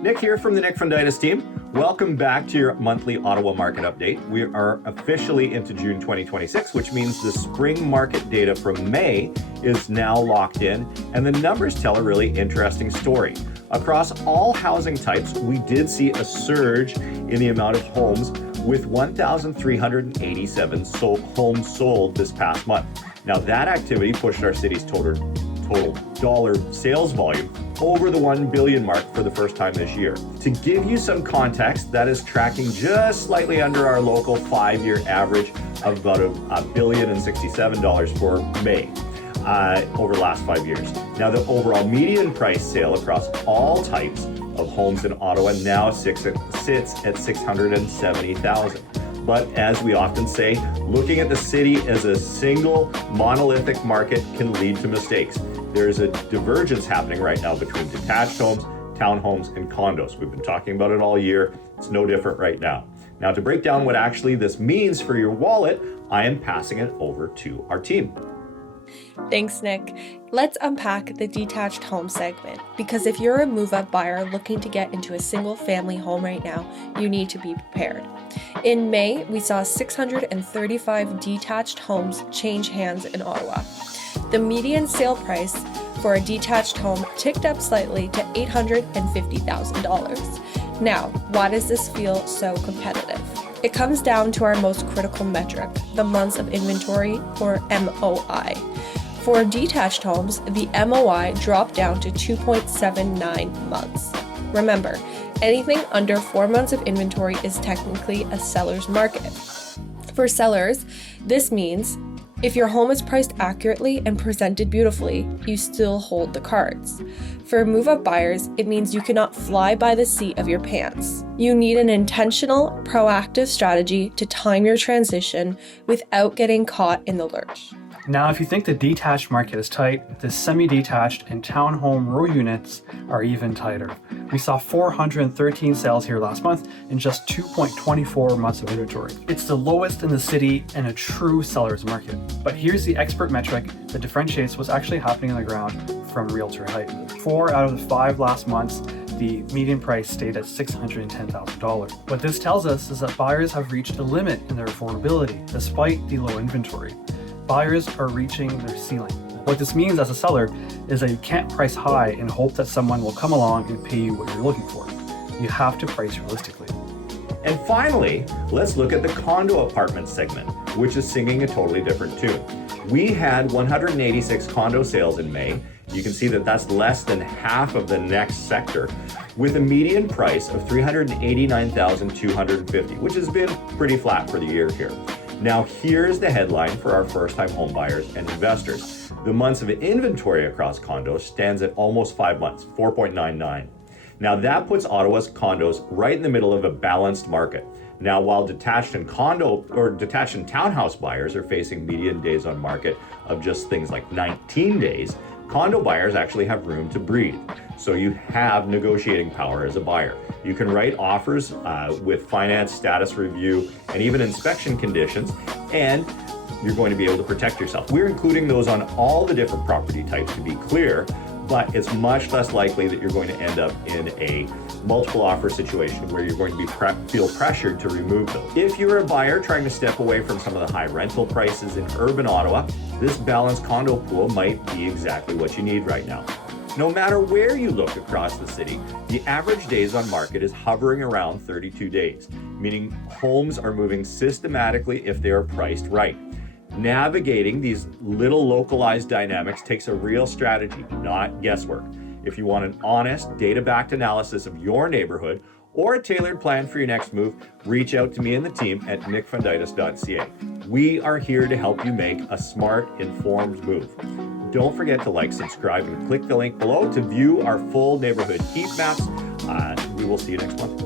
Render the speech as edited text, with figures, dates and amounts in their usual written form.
Nick here from the Nick Funditis team. Welcome back to your monthly Ottawa market update. We are officially into June 2026, which means the spring market data from May is now locked in, and the numbers tell a really interesting story. Across all housing types, we did see a surge in the amount of homes with 1,387 homes sold this past month. Now that activity pushed our city's total dollar sales volume over the 1 billion mark for the first time this year. To give you some context, that is tracking just slightly under our local 5-year average of about $1,067 for May over the last 5 years. Now the overall median price sale across all types of homes in Ottawa now sits at $670,000. But as we often say, looking at the city as a single monolithic market can lead to mistakes. There is a divergence happening right now between detached homes, townhomes, and condos. We've been talking about it all year. It's no different right now. Now, to break down what actually this means for your wallet, I am passing it over to our team. Thanks, Nick. Let's unpack the detached home segment, because if you're a move-up buyer looking to get into a single-family home right now, you need to be prepared. In May, we saw 635 detached homes change hands in Ottawa. The median sale price for a detached home ticked up slightly to $850,000. Now, why does this feel so competitive? It comes down to our most critical metric, the months of inventory, or MOI. For detached homes, the MOI dropped down to 2.79 months. Remember, anything under 4 months of inventory is technically a seller's market. For sellers, this means if your home is priced accurately and presented beautifully, you still hold the cards. For move-up buyers, it means you cannot fly by the seat of your pants. You need an intentional, proactive strategy to time your transition without getting caught in the lurch. Now, if you think the detached market is tight, the semi-detached and townhome row units are even tighter. We saw 413 sales here last month in just 2.24 months of inventory. It's the lowest in the city and a true seller's market. But here's the expert metric that differentiates what's actually happening on the ground from realtor hype. 4 out of the 5 last months, the median price stayed at $610,000. What this tells us is that buyers have reached a limit in their affordability despite the low inventory. Buyers are reaching their ceiling. What this means as a seller is that you can't price high and hope that someone will come along and pay you what you're looking for. You have to price realistically. And finally, let's look at the condo apartment segment, which is singing a totally different tune. We had 186 condo sales in May. You can see that that's less than half of the next sector, with a median price of $389,250, which has been pretty flat for the year here. Now here's the headline for our first-time home buyers and investors. The months of inventory across condos stands at almost 5 months, 4.99. Now that puts Ottawa's condos right in the middle of a balanced market. Now while detached and townhouse buyers are facing median days on market of just things like 19 days, condo buyers actually have room to breathe. So you have negotiating power as a buyer. You can write offers with finance status review and even inspection conditions, and you're going to be able to protect yourself. We're including those on all the different property types, to be clear, but it's much less likely that you're going to end up in a multiple offer situation where you're going to feel pressured to remove those. If you're a buyer trying to step away from some of the high rental prices in urban Ottawa, this balanced condo pool might be exactly what you need right now. No matter where you look across the city, the average days on market is hovering around 32 days, meaning homes are moving systematically if they are priced right. Navigating these little localized dynamics takes a real strategy, not guesswork. If you want an honest, data-backed analysis of your neighborhood or a tailored plan for your next move, reach out to me and the team at nickfunditis.ca. We are here to help you make a smart, informed move. Don't forget to like, subscribe, and click the link below to view our full neighborhood heat maps. We will see you next month.